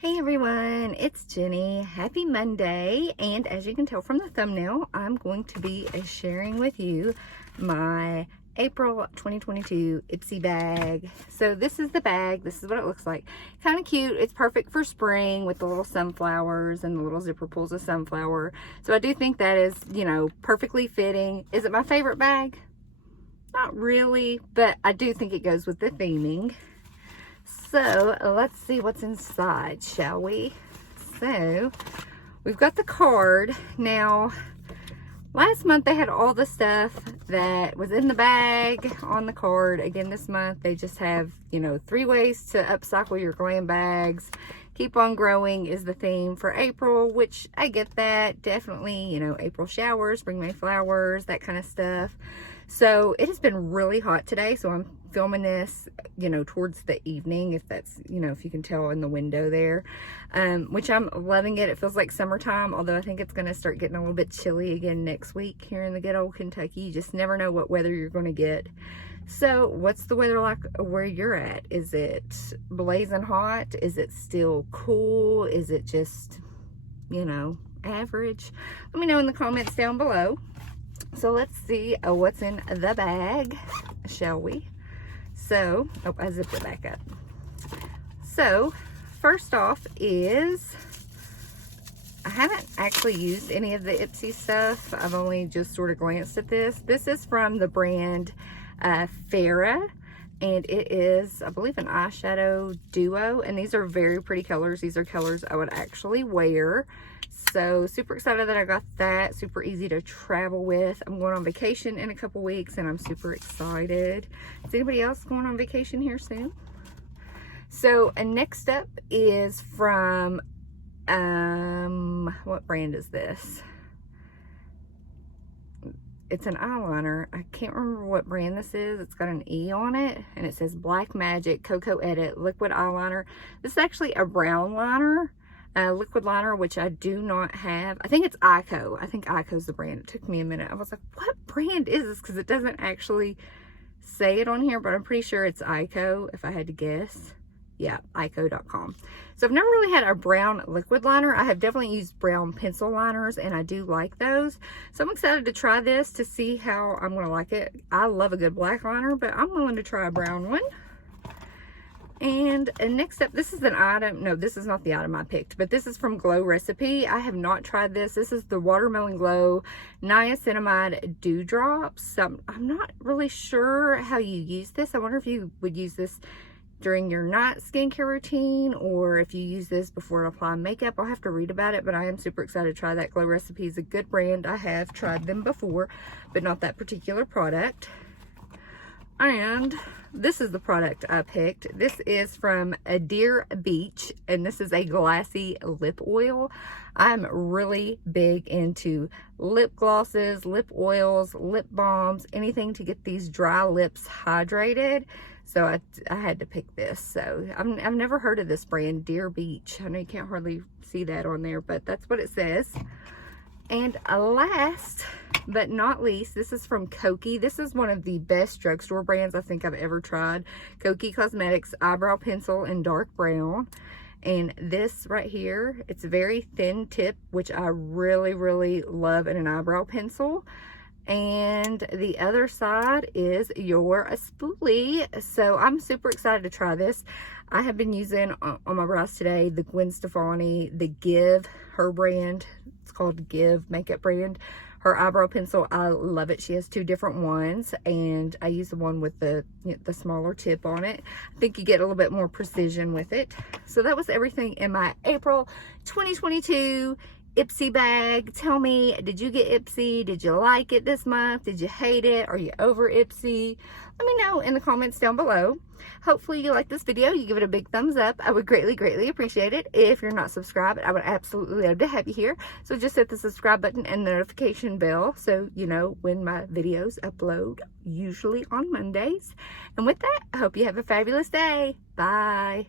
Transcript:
Hey everyone, it's Jenny. Happy Monday, and as you can tell from the thumbnail, I'm going to be sharing with you my April 2022 Ipsy bag. So this is the bag. This is what it looks like. Kind of cute. It's perfect for spring with the little sunflowers and the little zipper pulls of sunflower. So I do think that is, perfectly fitting. Is it my favorite bag? Not really, but I do think it goes with the theming. So let's see what's inside, shall we? So we've got the card. Now, last month they had all the stuff that was in the bag on the card. Again, this month they just have, 3 ways to upcycle your glam bags. Keep on growing is the theme for April, which I get that. Definitely, April showers, bring May flowers, that kind of stuff. So it has been really hot today, so I'm filming this, towards the evening, if that's, if you can tell in the window there, which I'm loving it. It feels like summertime, although I think it's going to start getting a little bit chilly again next week here in the good old Kentucky. You just never know what weather you're going to get. So what's the weather like where you're at? Is it blazing hot? Is it still cool? Is it just, average? Let me know in the comments down below. So let's see what's in the bag, shall we? So, I zipped it back up. So, first off is, I haven't actually used any of the Ipsy stuff. I've only just sort of glanced at this. This is from the brand Farah, and it is, I believe, an eyeshadow duo, and these are very pretty colors. These are colors I would actually wear. So super excited that I got that. Super easy to travel with. I'm going on vacation in a couple weeks and I'm super excited. Is anybody else going on vacation here soon? So next up is from, what brand is this? It's an eyeliner. I can't remember what brand this is. It's got an E on it and it says Black Magic Cocoa Edit Liquid Eyeliner. This is actually a brown liner. Liquid liner, which I do not have. I think it's Eyeko. I think Eyeko's the brand. It took me a minute. I was like, what brand is this? Because it doesn't actually say it on here, but I'm pretty sure it's Eyeko, if I had to guess. Yeah, Eyeko.com. So I've never really had a brown liquid liner. I have definitely used brown pencil liners, and I do like those. So I'm excited to try this to see how I'm going to like it. I love a good black liner, but I'm willing to try a brown one. And next up, this is an item. No, this is not the item I picked, but this is from Glow Recipe. I have not tried this. This is the Watermelon Glow Niacinamide Dewdrops. I'm not really sure how you use this. I wonder if you would use this during your night skincare routine, or if you use this before applying makeup. I'll have to read about it, but I am super excited to try that. Glow Recipe is a good brand. I have tried them before, but not that particular product. And this is the product I picked. This is from Deer Beach, and this is a glassy lip oil. I'm really big into lip glosses, lip oils, lip balms, anything to get these dry lips hydrated. So I had to pick this. So I've never heard of this brand, Deer Beach. I know you can't hardly see that on there, but that's what it says. And last but not least, this is from Koki. This is one of the best drugstore brands I think I've ever tried. Koki Cosmetics Eyebrow Pencil in dark brown. And this right here, it's a very thin tip, which I really, really love in an eyebrow pencil. And the other side is your spoolie. So I'm super excited to try this. I have been using on my brows today the Gwen Stefani, the Give, her brand. It's called Give makeup brand. Her eyebrow pencil, I love it. She has 2 different ones, and I use the one with the smaller tip on it. I think you get a little bit more precision with it. So that was everything in my April 2022 Ipsy bag. Tell me, did you get Ipsy? Did you like it this month? Did you hate it? Are you over Ipsy? Let me know in the comments down below. Hopefully you like this video. You give it a big thumbs up. I would greatly, greatly appreciate it. If you're not subscribed, I would absolutely love to have you here. So just hit the subscribe button and the notification bell so you know when my videos upload, usually on Mondays. And with that, I hope you have a fabulous day. Bye.